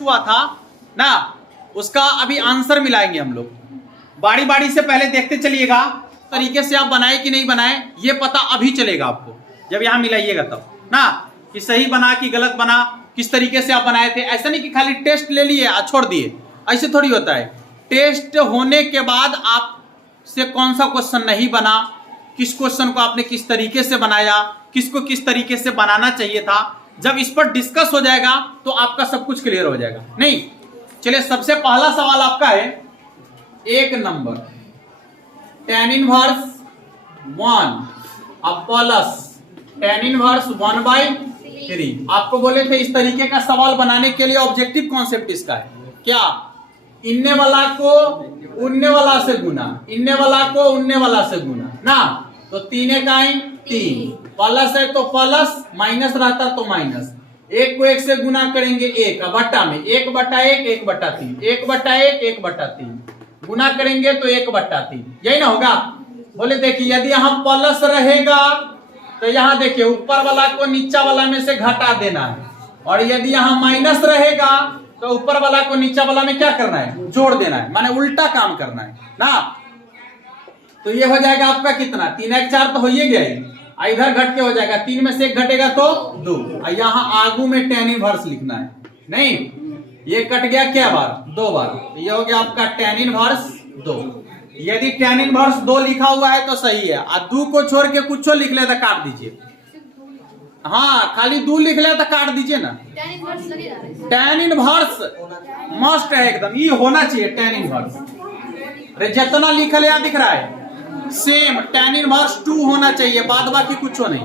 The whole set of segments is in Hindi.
हुआ था ना, उसका अभी आंसर मिलाएंगे हम लोग। बारी बारी से पहले देखते चलिएगा, तरीके से आप बनाए कि नहीं बनाए ये पता अभी चलेगा आपको जब यहाँ मिलाइएगा तब ना, कि सही बना कि गलत बना, किस तरीके से आप बनाए थे। ऐसा नहीं कि खाली टेस्ट ले लिए और छोड़ दिए, ऐसे थोड़ी होता है। टेस्ट होने के बाद आपसे कौन सा क्वेश्चन नहीं बना, किस क्वेश्चन को आपने किस तरीके से बनाया, किसको किस तरीके से बनाना चाहिए था, जब इस पर डिस्कस हो जाएगा तो आपका सब कुछ क्लियर हो जाएगा। नहीं, चलिए सबसे पहला सवाल आपका है 1 नंबर, tan इनवर्स 1 अब प्लस tan इनवर्स 1/3। आपको बोले थे इस तरीके का सवाल बनाने के लिए ऑब्जेक्टिव कॉन्सेप्ट इसका है क्या, इनने वाला को उनने वाला से गुना, इनने वाला को उनने वाला से गुना ना, तो 3 1 3, प्लस है तो प्लस, माइनस रहता तो माइनस, 1 को 1 से गुना करेंगे 1 बट्टा में 1/1 1/3, 1/1 1/3 गुना करेंगे तो 1/3, यही ना होगा। बोले देखिए यदि यहाँ प्लस रहेगा तो यहाँ देखिए ऊपर वाला को नीचा वाला में से घटा देना है, और यदि यहाँ माइनस रहेगा तो ऊपर वाला को नीचा वाला में क्या करना है, जोड़ देना है, माने उल्टा काम करना है ना। तो ये हो जाएगा आपका कितना, 3 1 4 तो हो ही गया ही, इधर घट के हो जाएगा, 3 में से 1 घटेगा तो 2, यहाँ आगू में tan इनवर्स लिखना है। नहीं, ये कट गया क्या बार, 2 बार, ये हो गया आपका tan इनवर्स 2। यदि tan इनवर्स 2 लिखा हुआ है तो सही है, और 2 को छोड़ के कुछ लिख ले तो काट दीजिए। हाँ, खाली 2 लिख ले तो काट दीजिए ना। tan इनवर्स मस्ट है एकदम, ये होना चाहिए tan इनवर्स। अरे जितना लिखल है दिख रहा है सेम, tan इनवर्स 2 होना चाहिए, बाद बाकी कुछ नहीं।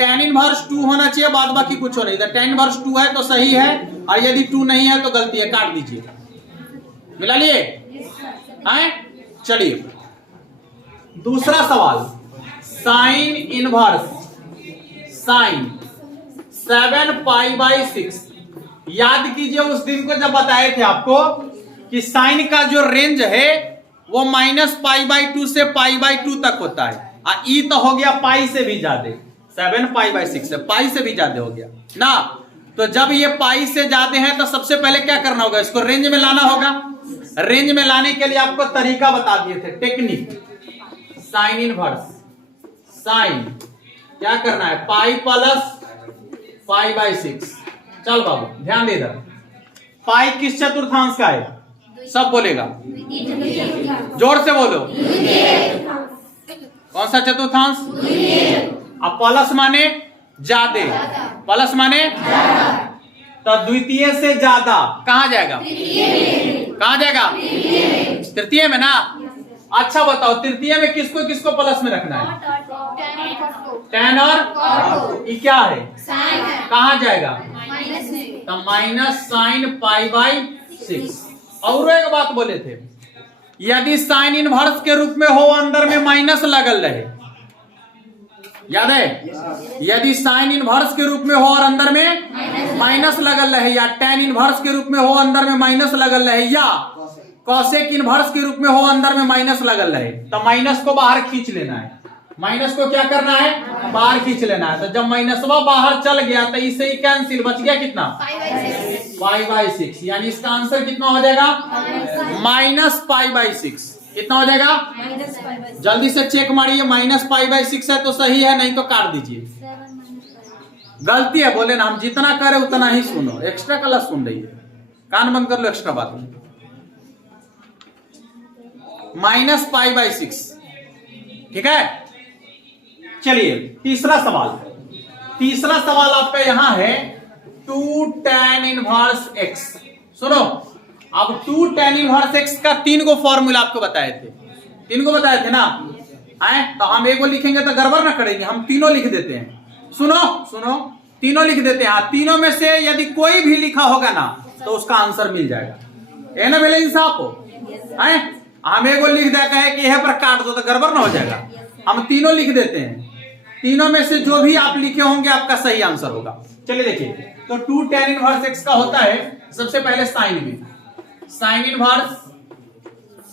tan इनवर्स 2 होना चाहिए, बाद बाकी कुछ नहीं। तो tan इनवर्स 2 है तो सही है, और यदि 2 नहीं है तो गलती है, काट दीजिए। मिला लिए हैं? चलिए दूसरा सवाल, साइन इनवर्स साइन 7π/6। याद कीजिए उस दिन को जब बताए थे आपको कि साइन का जो रेंज है वो -π/2 से π/2 तक होता है, और ई तो हो गया पाई से भी ज्यादा, 7π/6 से पाई से भी ज्यादा हो गया ना। तो जब ये पाई से ज्यादा है तो सबसे पहले क्या करना होगा, इसको रेंज में लाना होगा। रेंज में लाने के लिए आपको तरीका बता दिए थे, टेक्निक। साइन इनवर्स साइन क्या करना है, पाई प्लस π/6। चल बाबू ध्यान दे इधर, पाई किस चतुर्थांश का है, सब बोलेगा, जोर से बोलो, कौन सा चतुर्थांश। अब प्लस माने ज्यादा, प्लस माने तो द्वितीय से ज्यादा कहां जाएगा, कहां जाएगा, तृतीय में ना। अच्छा बताओ तृतीय में किसको किसको प्लस में रखना है, tan और ये क्या है, कहां जाएगा, तो माइनस साइन π/6। और एक बात बोले थे, यदि साइन इनवर्स के रूप में हो अंदर में माइनस लगल रहे, याद है, यदि साइन इनवर्स के रूप में हो और अंदर में माइनस लगल रहे, या tan इनवर्स के रूप में हो अंदर में माइनस लगल रहे, या कॉसेक इनवर्स के रूप में हो अंदर में माइनस लगल रहे, तो माइनस को बाहर खींच लेना है। माइनस को क्या करना है, बाहर खींच लेना है। तो जब माइनसवा बाहर चल गया तो इससे ही कैंसिल, बच गया कितना, π/6। यानी इसका आंसर कितना हो जाएगा, -π/6। कितना हो जाएगा, जल्दी से चेक मारिए, -π/6 है तो सही है, नहीं तो काट दीजिए। गलती है बोले ना, हम जितना करें उतना ही सुनो, एक्स्ट्रा क्लास सुन रही है, कान बंद कर लो, एक्स्ट्रा बात नहीं। -π/6, ठीक है। चलिए तीसरा सवाल, तीसरा सवाल आपका यहां है 2 tan इनवर्स x। सुनो, अब 2 tan इनवर्स x का 3 को फॉर्मूला आपको बताए थे, 3 को बताए थे ना, तो हम एक को लिखेंगे तो गड़बड़ ना करेंगे, हम तीनों लिख देते हैं। सुनो सुनो, तीनों लिख देते हैं, तीनों में से यदि कोई भी लिखा होगा ना तो उसका आंसर मिल जाएगा। ये ना बोले इंसाफ हो, हम एक लिख देते हैं कि यह पर काट दो तो गड़बड़ ना हो जाएगा, हम तीनों लिख देते हैं। तीनों में से जो भी आप लिखे होंगे आपका सही आंसर होगा। चलिए देखिए, तो 2 tan इनवर्स x का होता है सबसे पहले साइन में, साइन इनवर्स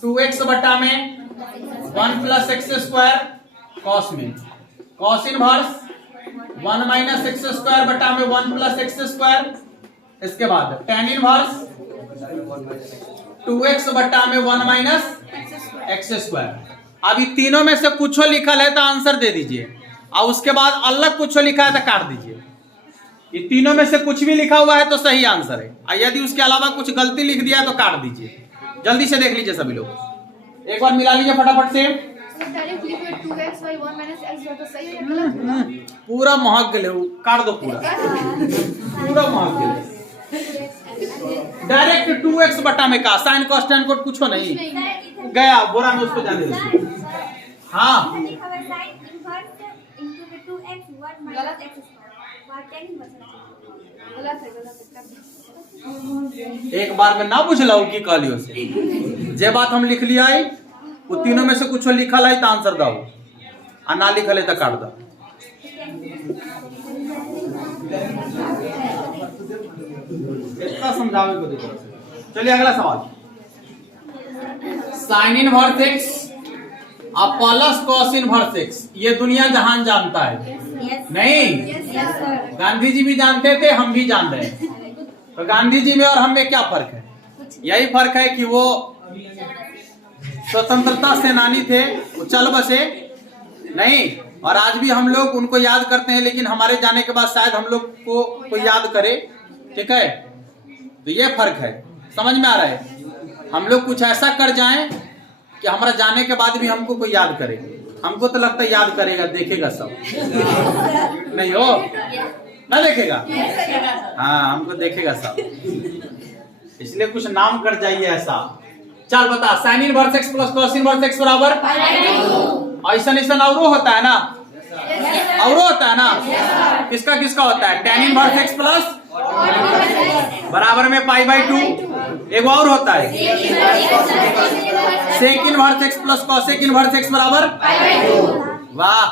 2x बटा में 1 + x² कॉस में, कॉस इनवर्स 1 - x² बटा में 1 + x², इसके बाद tan इनवर्स 2x बटा में 1 माइनस एक्स स्क्वायर। अब ये तीनों में से कुछ लिखल है तो आंसर दे दीजिए, और उसके बाद अलग कुछ लिखा है तो काट दीजिए। ये तीनों में से कुछ भी लिखा हुआ है तो सही आंसर है, और यदि उसके अलावा कुछ गलती लिख दिया है तो काट दीजिए। जल्दी से देख लीजिए सभी लोग, एक बार मिला लीजिए फटाफट से। पूरा महक गले, काट दो पूरा, पूरा महक गले। डायरेक्ट 2x बटा में का साइन कॉस tan कोट कुछ नहीं गया, बोरा में उसको जाने दो। हाँ एक बार में ना पूछला की कहलियो से, जे बात हम लिख लिया है वो तीनों में से कुछ लिखल है तो आंसर दो, और ना लिखल है तो काट दो। इतना समझावे को देखो। चलिए अगला सवाल, साइन इनवर्स एक्स और प्लस कॉस इनवर्स एक्स, ये दुनिया जहान जानता है। नहीं, गांधी जी भी जानते थे, हम भी जान रहे हैं। तो गांधी जी में और हम में क्या फर्क है? यही फर्क है कि वो स्वतंत्रता सेनानी थे, वो चल बसे नहीं, और आज भी हम लोग उनको याद करते हैं, लेकिन हमारे जाने के बाद शायद हम लोग को कोई याद करे। ठीक है, तो ये फर्क है, समझ में आ रहा है? हम लोग कुछ ऐसा कर जाएं कि हमारा जाने के बाद भी हमको कोई याद करे। हमको तो लगता है याद करेगा, देखेगा सब नहीं हो ना, देखेगा। हाँ, हमको देखेगा सब, इसलिए कुछ नाम कर जाइए ऐसा। चल बता, sine inverse x plus cos inverse x बराबर ऐसा ऐसा और होता है ना, और होता है ना। किसका किसका होता है? tan इनवर्स एक्स प्लस बराबर में पाई बाई 2। एक और होता है sec inverse x plus cosec inverse x बराबर। वाह,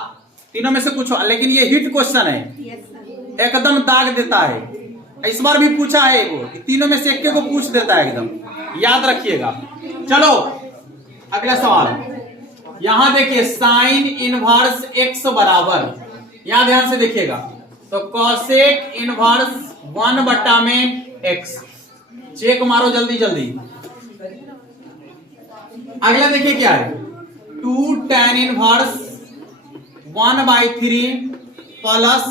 तीनों में से कुछ, लेकिन ये हिट क्वेश्चन है, एकदम दाग देता है। इस बार भी पूछा है वो, तीनों में से एक को पूछ देता है, एकदम याद रखिएगा। चलो अगला सवाल, यहां देखिए साइन इनवर्स एक्स बराबर, यहां ध्यान से देखिएगा, तो कॉसेक इनवर्स 1 बटा में एक्स। चेक मारो जल्दी जल्दी। अगला देखिए क्या है, 2 tan inverse 1/3 plus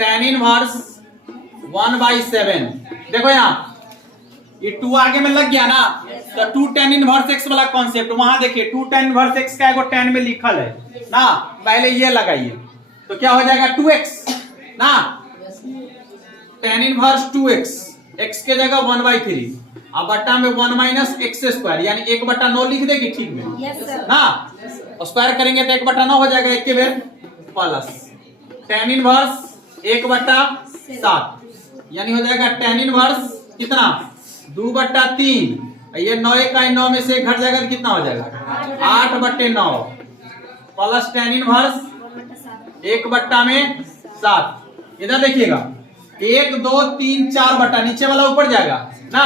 tan inverse 1/7। देखो यहाँ ये 2 आगे में लग गया ना, तो 2 tan इनवर्स x वाला कॉन्सेप्ट वहां देखिए, 2 tan इनवर्स x का एगो tan में लिखल है ना, पहले ये लगाइए तो क्या हो जाएगा 2x ना, tan इनवर्स 2x, x के जगह 1/3 अब बटा में 1 माइनस एक्स स्क्वायर, यानी 1/9 लिख देगी ठीक में ना, स्क्वायर करेंगे तो 1/9 हो जाएगा, एक के बेर प्लस tan इनवर्स 1/7, यानी हो जाएगा tan इनवर्स कितना 2/3, ये 9 का 9 में से घट जाएगा, कितना हो जाएगा 8/9 प्लस tan इनवर्स 1/7। इधर देखिएगा 1 2 3 4 बटा, नीचे वाला ऊपर जाएगा ना,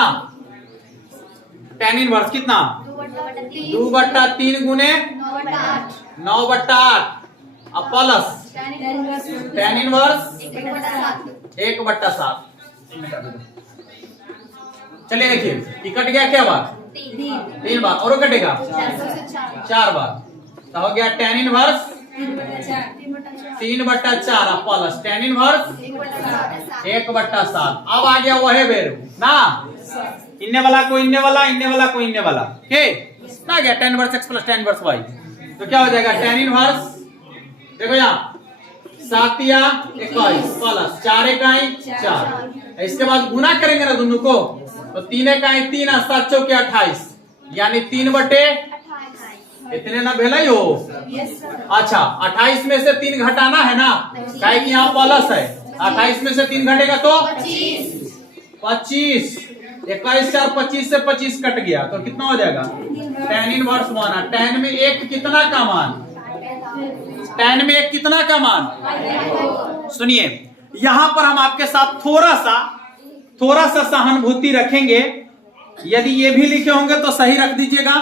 tan इनवर्स कितना 2/3 गुने 9/8 अब प्लस tan इनवर्स 1/7। चलिए देखिए ये कट गया, क्या बार 3 बार, और कटेगा 4 बार, तो हो गया tan inverse 3/4 plus tan inverse 1/7। अब आ गया वही बेर ना, इन्ने वाला को इन्ने वाला, इन्ने वाला को इन्ने वाला, के ना गया tan inverse x plus tan inverse y, तो क्या हो जाएगा tan इनवर्स, देखो यहाँ 7 या 21 प्लस 4 इकाई 4, इसके बाद गुना करेंगे ना दोनों को, तो 3 इकाई 3 और 7 चौके 28, यानी 3/, इतने ना भेला ही हो। अच्छा 28 में से 3 घटाना है ना, क्या कि यहाँ प्लस है, 28 में से 3 घटेगा तो 25, 21 4 25 से 25 कट गया, तो कितना हो जाएगा tan इनवर्स 1। tan में एक कितना का मान, tan में एक कितना का मान, सुनिए यहां पर हम आपके साथ थोड़ा सा सहानुभूति रखेंगे। यदि ये भी लिखे होंगे तो सही रख दीजिएगा,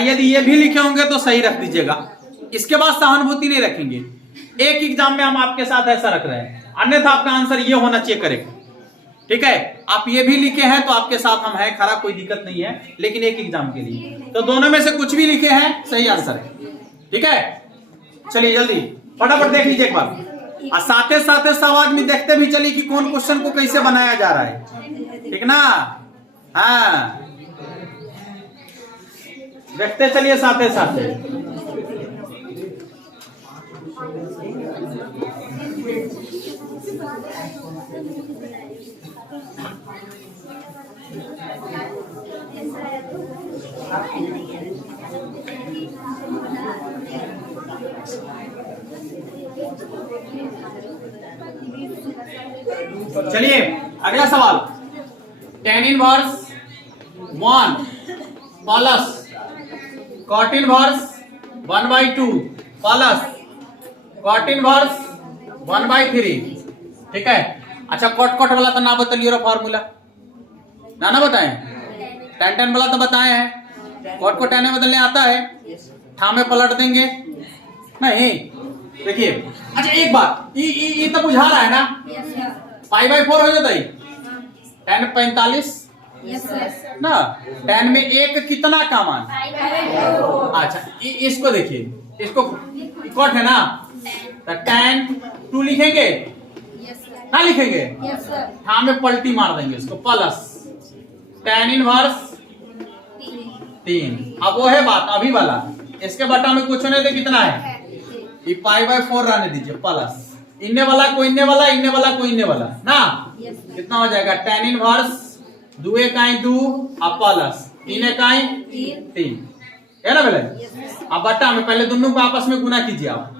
यदि ये भी लिखे होंगे तो सही रख दीजिएगा, इसके बाद सहानुभूति नहीं रखेंगे। एक एग्जाम में हम आपके साथ ऐसा रख रहे हैं, अन्यथा आपका आंसर ये होना चाहिए करेक्ट। ठीक है, आप ये भी लिखे हैं तो आपके साथ हम हैं खरा, कोई दिक्कत नहीं है, लेकिन एक एग्जाम के लिए तो दोनों में से कुछ भी लिखे हैं सही आंसर है। ठीक है, चलिए जल्दी फटाफट देख लीजिए एक बार, और साथ सब आदमी देखते भी चलिए कि कौन क्वेश्चन को कैसे बनाया जा रहा है। ठीक ना, हाँ देखते चलिए साथ साथ। चलिए अगला सवाल, tan inverse 1 plus cot inverse 1/2 plus cot inverse 1/3। ठीक है, अच्छा कॉट वाला तो ना बताइए फॉर्मूला, ना बताएं, tan वाला तो बताए हैं, कॉट को tan में बदलने आता है, ठा में पलट देंगे नहीं। देखिए अच्छा एक बात, ये तो बुझा रहा है ना, π/4 हो जाता है tan 45 ना, tan में एक कितना का मान, अच्छा इसको देखिए, इसको कॉट है ना तो tan 2 लिखेंगे ना, लिखेंगे हाँ में पलटी मार देंगे इसको, प्लस tan इनवर्स 3। अब वो है बात अभी वाला, इसके बटा में कुछ नहीं तो कितना है, ये π/4 रहने दीजिए, प्लस इन्ने वाला को इन्ने वाला, इन्ने वाला को इन्ने वाला ना, कितना हो जाएगा tan इनवर्स 2 इकाई 2 और प्लस 3 इकाई 3 है ना बेले। अब बटा में पहले दोनों को आपस में गुना कीजिए आप,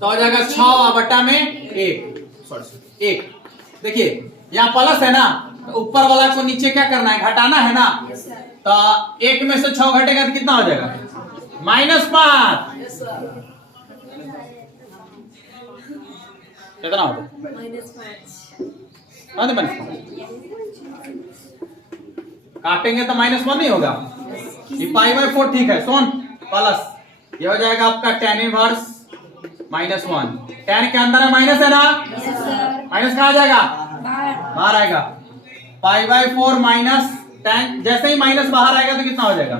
तो हो जाएगा 6 और बटा में 1। देखिए यहाँ प्लस है ना, तो ऊपर वाला को नीचे क्या करना है, घटाना है ना, तो 1 में से 6 घटेगा तो कितना हो जाएगा, -5। कितना होगा, काटेंगे तो -1 नहीं होगा, ये π/4 ठीक है सोन, प्लस ये हो जाएगा आपका tan इनवर्स -1, tan के अंदर है माइनस है ना, माइनस कहाँ जाएगा, बाहर आएगा, π/4 माइनस tan, जैसे ही माइनस बाहर आएगा तो कितना हो जाएगा,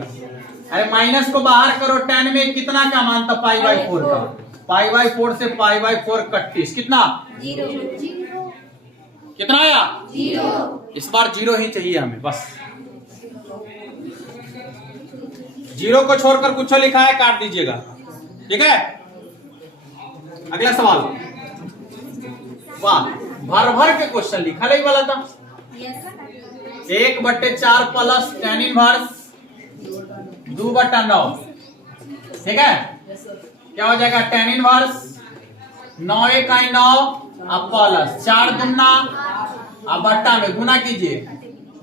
अरे माइनस को बाहर करो, tan में कितना का मान था π/4 का, π/4 से π/4 31 कितना, 0। कितना आया, 0। इस बार 0 ही चाहिए हमें बस, 0 को छोड़कर कुछ लिखा है काट दीजिएगा। ठीक है, अगला सवाल, वाह भर के क्वेश्चन लिखा नहीं वाला था, 1/4 प्लस tan इनवर्स 2/9। ठीक है, क्या हो जाएगा, tan इनवर्स 9 इकाई 9 अब प्लस 4 दूना अब बट्टा में गुना कीजिए।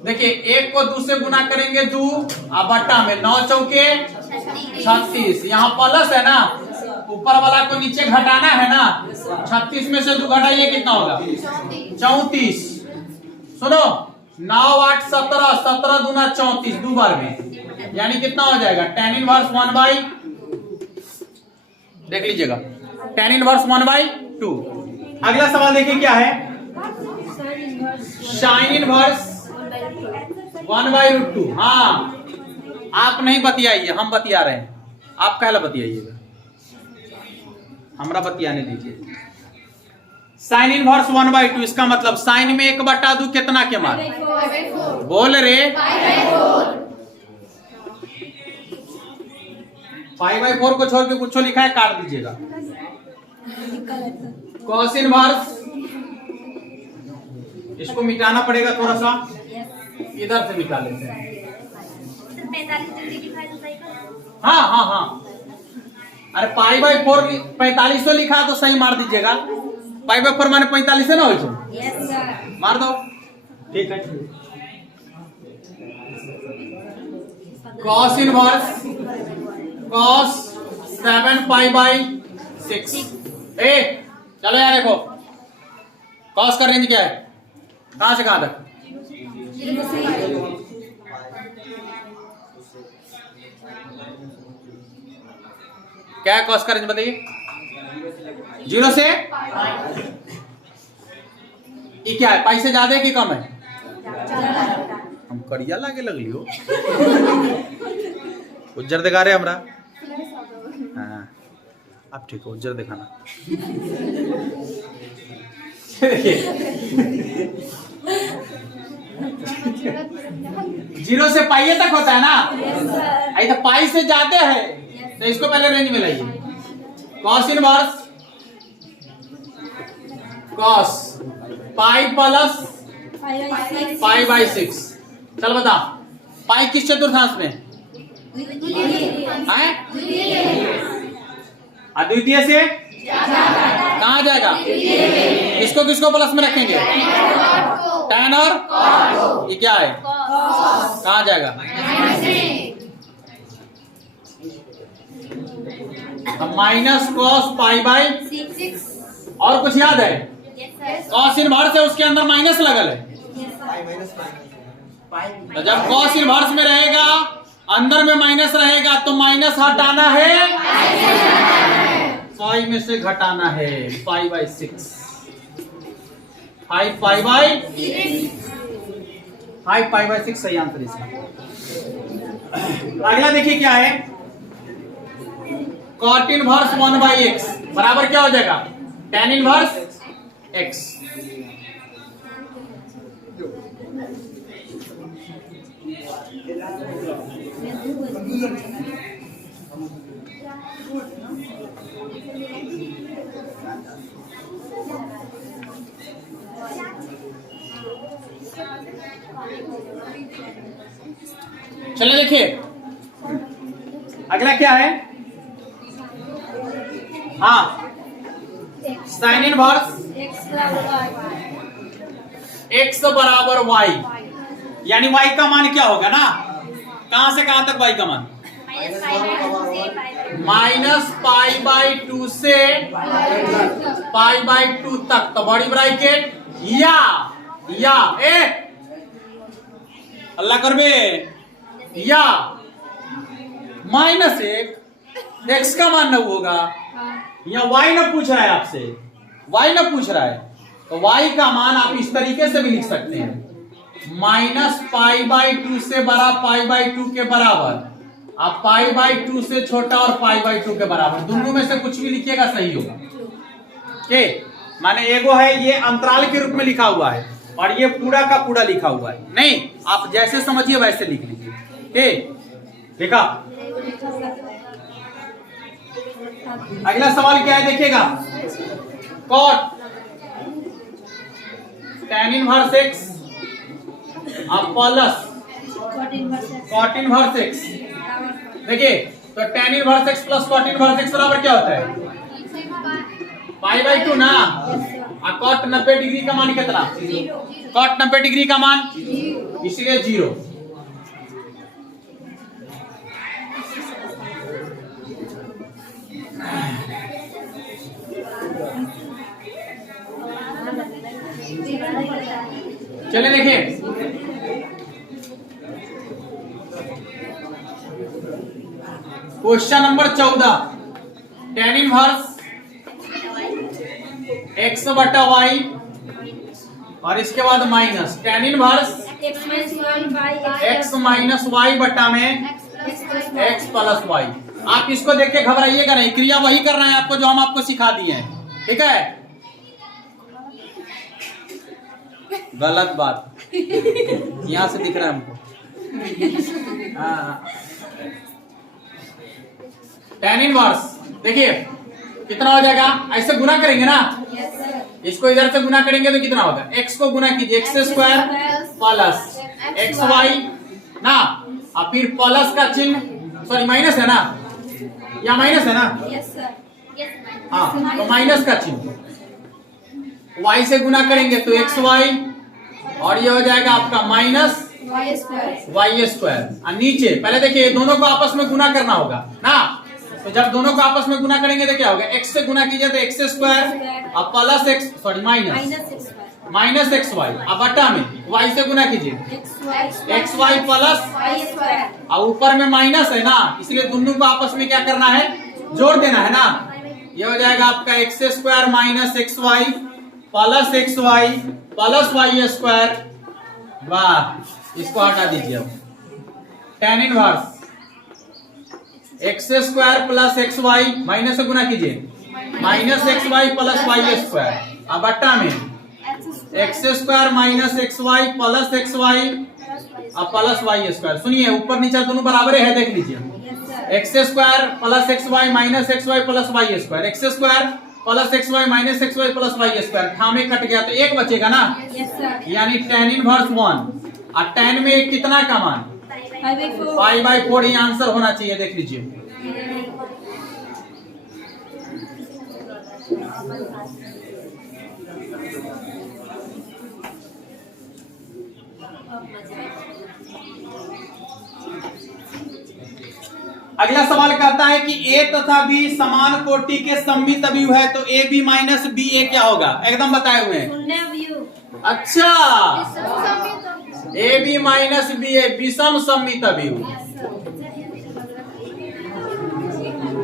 देखिए 1 को 2 से गुना करेंगे 2 अब बट्टा में 9 चौके 36, यहाँ प्लस है ना, ऊपर वाला को नीचे घटाना है ना, 36 में से 2 घटाइए कितना होगा, 34। सुनो 9 8 17, 17 दूना 34, 2 बार में, यानी कितना हो जाएगा, tan इनवर्स 1/, देख लीजिएगा tan इनवर्स 1/2। अगला सवाल देखिए क्या है, sin इनवर्स 1/√2। हाँ आप नहीं बतियाइए, हम बतिया रहे हैं, आप कहला बतियाइएगा, हमरा बतियाने दीजिए। साइन इनवर्स 1/2, इसका मतलब साइन में 1/2 कितना के मान, बोल रे, π/4 को छोड़ के कुछ लिखा है काट दीजिएगा। कॉस इनवर्स, इसको मिटाना पड़ेगा थोड़ा सा, इधर से मिटा लेते हैं। हाँ हाँ हाँ, अरे π/4 45 लिखा तो सही मार दीजिएगा, π/4 माने 45 है ना, हो मार दो, ठीक है। Cos inverse cos 7π/6। चलो यार देखो कॉस का रेंज क्या है, कहां से कहां तक, क्या है कॉस का रेंज बताइए, 0 से ये क्या है, पाई से ज्यादा है कि कम है? हम करिया लागे लगलियो उज्जर दिखा रहे हमरा। हाँ अब ठीक है, उज्जर दिखाना। जीरो से पाई तक होता है ना? आई तो पाई से ज्यादा है तो इसको पहले रेंज में लाइए। Cos inverse cos pi plus pi by 6। चल बता, पाई किस चतुर्थांश में? अद्वितीय से कहाँ जाएगा? किसको किसको प्लस में रखेंगे? tan और ये क्या है, कहाँ जाएगा? Minus cos pi by 6। और कुछ याद है? कॉस इनवर्स है, उसके अंदर माइनस लगल है। तो जब कॉस इनवर्स में रहेगा, अंदर में माइनस रहेगा, तो माइनस हटाना है, पाई में से घटाना है। Pi by 6 5 pi by 5 pi by 6 सही आंसर इसका। अगला देखिए क्या है, कॉट इनवर्स 1 बाई एक्स बराबर क्या हो जाएगा? tan inverse x। चलिए देखिए अगला क्या है। हाँ साइन इनवर्स x बराबर y, यानी y का मान क्या होगा ना? कहां से कहां तक y का मान? माइनस पाई बाई 2 से पाई बाई 2 तक। तो बड़ी ब्रैकेट या ए अल्लाह करबे या माइनस 1 x का मान न होगा, या y न पूछ रहा है आपसे, y न पूछ रहा है, तो y का मान आप इस तरीके से भी लिख सकते हैं, माइनस पाई बाई 2 से बड़ा पाई बाई 2 के बराबर, आप पाई बाई 2 से छोटा और पाई बाई 2 के बराबर, दोनों में से कुछ भी लिखिएगा सही होगा। के माने एगो है ये अंतराल के रूप में लिखा हुआ है और ये पूरा का पूरा लिखा हुआ है, नहीं आप जैसे समझिए वैसे लिख लीजिए। के देखा। अगला सवाल क्या है देखिएगा, कॉट tan इनवर्स x अब प्लस कॉट इनवर्स x। देखिए तो tan inverse x plus cot inverse x बराबर क्या होता है? पाई बाई 2 ना। और कॉट 90 डिग्री का मान कितना? कॉट 90 डिग्री का मान इसलिए 0। चलिए देखिए question number 14, tan inverse x बटा y और इसके बाद minus tan inverse x minus y बटा में x प्लस y। आप इसको देख के घबराइएगा नहीं, क्रिया वही करना है आपको जो हम आपको सिखा दिए हैं, ठीक है? गलत बात यहां से दिख रहा है हमको। tan इनवर्स देखिए कितना हो जाएगा, ऐसे गुना करेंगे ना, इसको इधर से गुना करेंगे तो कितना होगा? x को गुना कीजिए x स्क्वायर प्लस xy ना, और फिर प्लस का चिन्ह, सॉरी माइनस है ना, या माइनस है ना? हाँ तो माइनस का चिन्ह, y से गुना करेंगे तो xy और ये हो जाएगा आपका माइनस y स्क्वायर। और नीचे पहले देखिए दोनों को आपस में गुना करना होगा ना, तो जब दोनों को आपस में गुना करेंगे तो क्या होगा? x से गुना कीजिए तो x स्क्वायर और plus x sorry minus xy, अब बटा में y से गुना कीजिए xy प्लस और ऊपर में माइनस है ना, इसलिए दोनों को आपस में क्या करना है? जोड़ देना है ना। ये हो जाएगा आपका x square minus xy plus x Y plus Y square. वाह, इसको हटा दीजिए अब। tan inverse x square plus x Y, minus से गुना कीजिए, minus x Y plus Y square. अब बट्टा में x square minus x Y plus x y अब प्लस वाई स्क्वायर। सुनिए, ऊपर नीचे दोनों बराबर है, देख लीजिए। X square plus x Y minus x Y plus Y square, x square plus x Y minus x Y plus Y square. ठामे कट गया तो एक बचेगा ना, यानी tan इनवर्स 1। और tan में एक कितना का मान 5/4 ही आंसर होना चाहिए, देख लीजिए। अगला सवाल कहता है कि ए तथा बी समान कोटि के सममित अवयव है, तो ए बी माइनस बी ए क्या होगा? एकदम बताए हुए हैं। अच्छा, ए बी माइनस बी ए विषम सममित अवयव,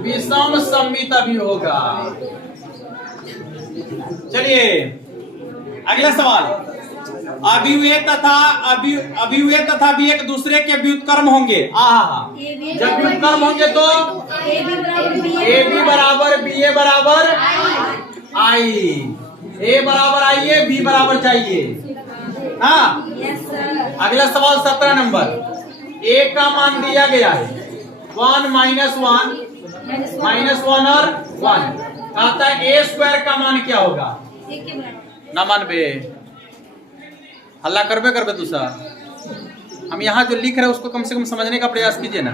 विषम सममित अवयव होगा। चलिए अगला सवाल, अभिव्यय तथा भी एक दूसरे के व्युत्क्रम होंगे। जब व्युत्क्रम होंगे तो ए बी बराबर बी ए बराबर आई, ए बराबर आई ए, बी बराबर चाहिए। हाँ, अगला सवाल 17 नंबर, ए का मान दिया गया है 1 माइनस 1 और 1। कहता है ए स्क्वायर का मान क्या होगा? ना मानबे, हल्ला करबे दूसरा। हम यहाँ जो लिख रहे हैं उसको कम से कम समझने का प्रयास कीजिए ना।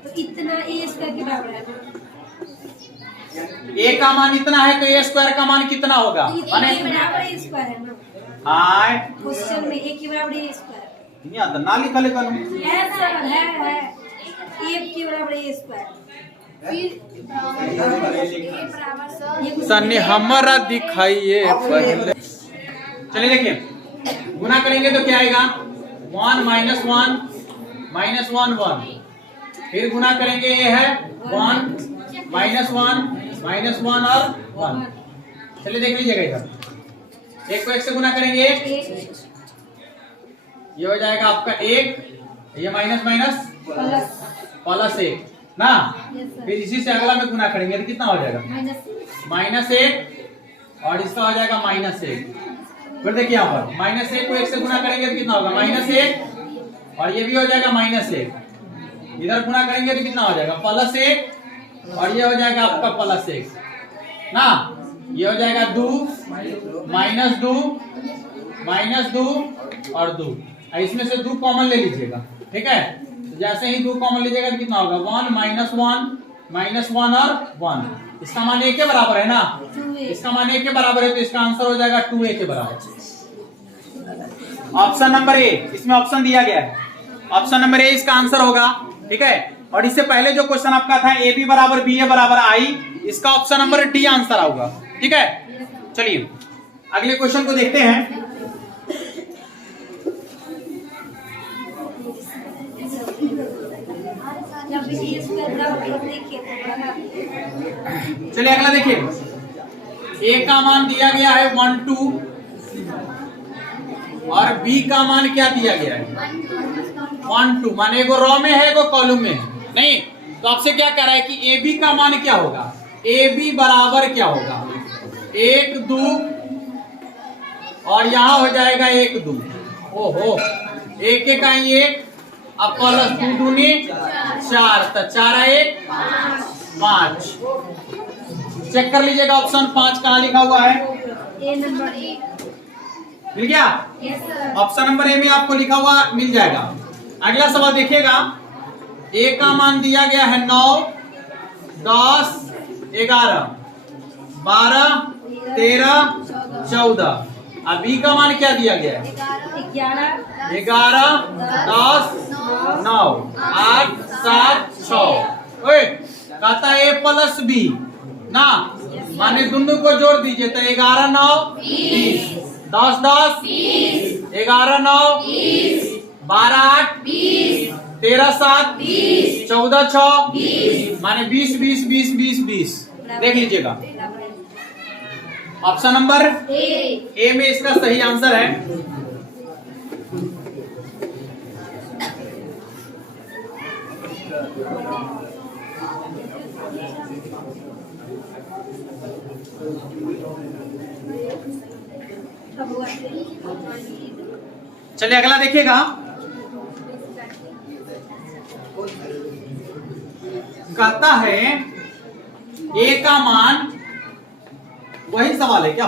तो इतना ए स्क्वायर के बराबर है। ए का मान इतना है तो ए स्क्वायर का मान कितना होगा? बराबर ए स्क्वायर है ना। हाँ, क्वेश्चन में ए के बराबर ए स्क्वायर नहीं आता, ना लिखा लिखा है सर, है ए के बराबर ए स्क्वायर। सन्नी हमारा दिखाइए पहले। चलिए देखिए, गुना करेंगे तो क्या आएगा? 1 माइनस 1 1। फिर गुना करेंगे, ये है 1 माइनस 1 और 1। चलिए देख लीजिएगा इधर, एक को एक से गुना करेंगे, ये हो जाएगा आपका 1, ये माइनस प्लस 1 ना। फिर इसी से अगला में गुना करेंगे तो कितना हो जाएगा? -1 और इसका हो जाएगा -1। फिर देखिए यहाँ पर -1 को 1 से गुना करेंगे तो कितना होगा? -1 और ये भी हो जाएगा -1। इधर गुना करेंगे तो कितना हो जाएगा? +1 और ये हो जाएगा आपका +1 ना। ये हो जाएगा 2 -2 और 2। इसमें से 2 कॉमन ले लीजिएगा, ठीक है। तो जैसे ही 2 कॉमन लीजिएगा तो कितना होगा? 1 -1 और 1। इसका मान ए के बराबर है ना, इसका मान ए के बराबर है तो इसका आंसर हो जाएगा 2a के बराबर। ऑप्शन नंबर ए, इसमें ऑप्शन दिया गया है, ऑप्शन नंबर ए इसका आंसर होगा, ठीक है। और इससे पहले जो क्वेश्चन आपका था ए बी बराबर बी ए बराबर आई, इसका ऑप्शन नंबर डी आंसर होगा, ठीक है। चलिए अगले क्वेश्चन को देखते हैं। चलिए अगला देखिए, ए का मान दिया गया है 1 2 और बी का मान क्या दिया गया है? 1 2। माने एगो रो में है एगो कॉलम में है, नहीं तो आपसे क्या कह रहा है कि ए बी का मान क्या होगा? ए बी बराबर क्या होगा? 1 2 और यहाँ हो जाएगा 1 2। ओहो, एक एक आई 1 अब प्लस 2 दूनी 4, तो 4 1 5। चेक कर लीजिएगा ऑप्शन 5 कहाँ लिखा हुआ है? ए नंबर ए मिल गया? ऑप्शन नंबर ए में आपको लिखा हुआ मिल जाएगा। अगला सवाल देखिएगा, ए का मान दिया गया है 9 10 11 12 13 14। अब बी का मान क्या दिया गया है? 11 10 9 8 7 6। ओए, कहता है ए प्लस बी ना, माने दोनों को जोड़ दीजिए तो 11 9 20, 10 10 11 9 12 8 13 7 14 6 माने 20 20 20 20 20। देख लीजिएगा ऑप्शन नंबर ए में इसका सही आंसर है। चलिए अगला देखिएगा। कहता है ए का मान, वही सवाल है क्या?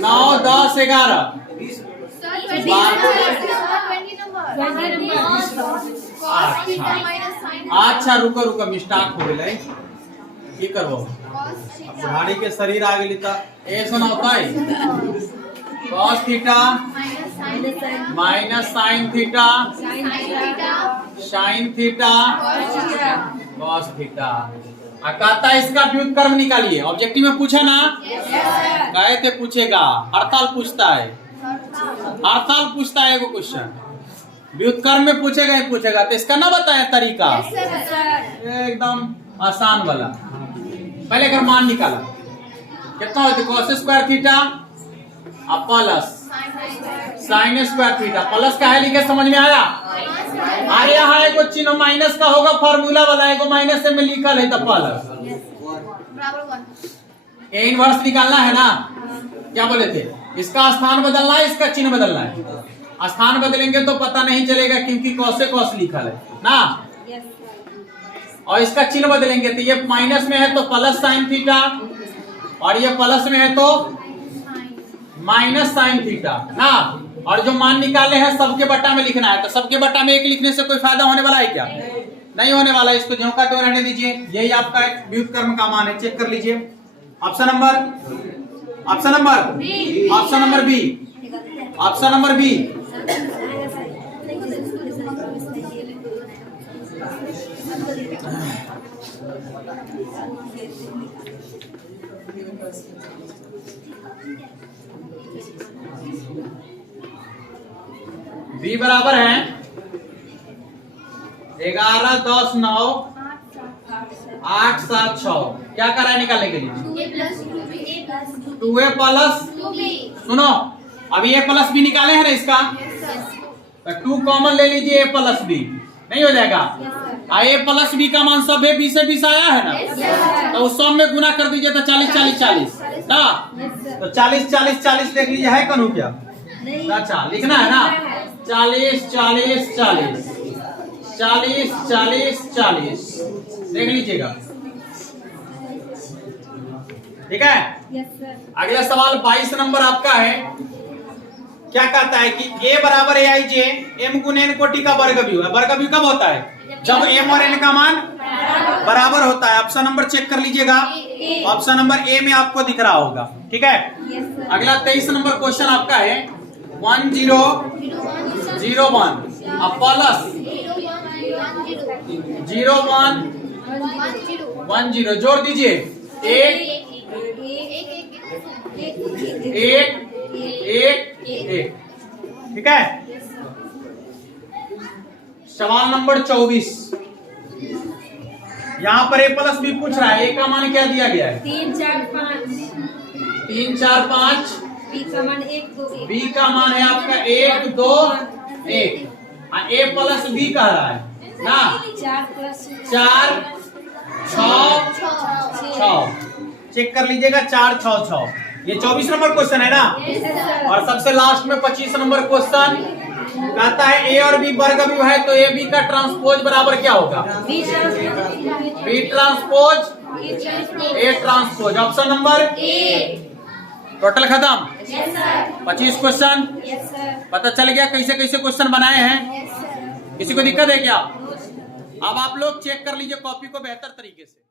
9, 10, 11 अच्छा रुको मिस्टेक हो गई की करबो। बुढ़ाड़ी के शरीर आ गई तो ऐसा ना होता है। Cos theta minus sine theta sine theta cos theta. कहता है इसका व्युत्क्रम निकालिए। ऑब्जेक्टिव में पूछा ना, कहे थे पूछेगा, हड़ताल पूछता है, हड़ताल पूछता है एगो क्वेश्चन, व्युत्क्रम में पूछेगा ही पूछेगा। तो इसका ना बताया तरीका एकदम आसान वाला। पहले अगर मान निकाला कितना होती, cos square theta plus sine square theta plus का है लिखे, समझ में आया? अरे यहाँ एगो चिन्ह माइनस का होगा फॉर्मूला वाला, एगो माइनस में लिखल है तो प्लस। ए इनवर्स निकालना है ना, क्या बोले थे? इसका स्थान बदलना है, इसका चिन्ह बदलना है। स्थान बदलेंगे तो पता नहीं चलेगा क्योंकि कॉस से कॉस लिखल है ना, और इसका चिन्ह बदलेंगे तो ये माइनस में है तो प्लस साइन थीटा, और ये प्लस में है तो माइनस साइन थीटा ना। और जो मान निकाले हैं सबके बट्टा में लिखना है, तो सबके बट्टा में एक लिखने से कोई फायदा होने वाला है क्या? नहीं होने वाला। इसको ज्यों का त्यों रहने दीजिए। यही आपका व्युत्क्रम का मान है, चेक कर लीजिए। Option number B, option number B. B बराबर है 11, 10, 9, 8, 7, 6। क्या कर रहा है निकालने के लिए? 2a प्लस, सुनो अभी a प्लस बी निकाले हैं ना इसका, तो 2 कॉमन ले लीजिए, a प्लस बी नहीं हो जाएगा? a प्लस बी का मान सब है, 20 से 20 आया है ना, तो उस सब में गुना कर दीजिए तो 40, 40, 40 ना। तो 40, 40, 40 देख लीजिए, है कनु क्या? अच्छा लिखना है ना, 40, 40, 40, 40, 40, 40 देख लीजिएगा, ठीक है। अगला सवाल 22 नंबर आपका है। क्या कहता है कि a बराबर ए आई जे एम गुण एन कोटि का वर्ग व्यू है। वर्ग व्यू कब होता है? जब m और n का मान बराबर होता है। ऑप्शन नंबर चेक कर लीजिएगा, ऑप्शन नंबर ए में आपको दिख रहा होगा, ठीक है। अगला 23 नंबर क्वेश्चन आपका है 1, 0, 0, 1 प्लस 0, 1, 1, 0 जोड़ दीजिए, 1, 1, ठीक है। सवाल नंबर 24, यहाँ पर a प्लस बी पूछ रहा है। a का मान क्या दिया गया है? 3, 4, 5। 3, 4, 5। b का मान 1, 2, 1। b का मान है आपका 1, 2, 1। a प्लस बी कह रहा है ना, 4 प्लस 4, 6। चेक कर लीजिएगा, 4, 6, 6। ये 24 नंबर क्वेश्चन है ना। और सबसे लास्ट में 25 नंबर क्वेश्चन कहता है ए और बी वर्ग व्यू है, तो ए बी का ट्रांसपोज बराबर क्या होगा? B transpose A transpose. Option number A. Total खत्म। 25 क्वेश्चन पता चल गया कैसे कैसे क्वेश्चन बनाए हैं। किसी को दिक्कत है क्या? अब आप लोग चेक कर लीजिए कॉपी को बेहतर तरीके से।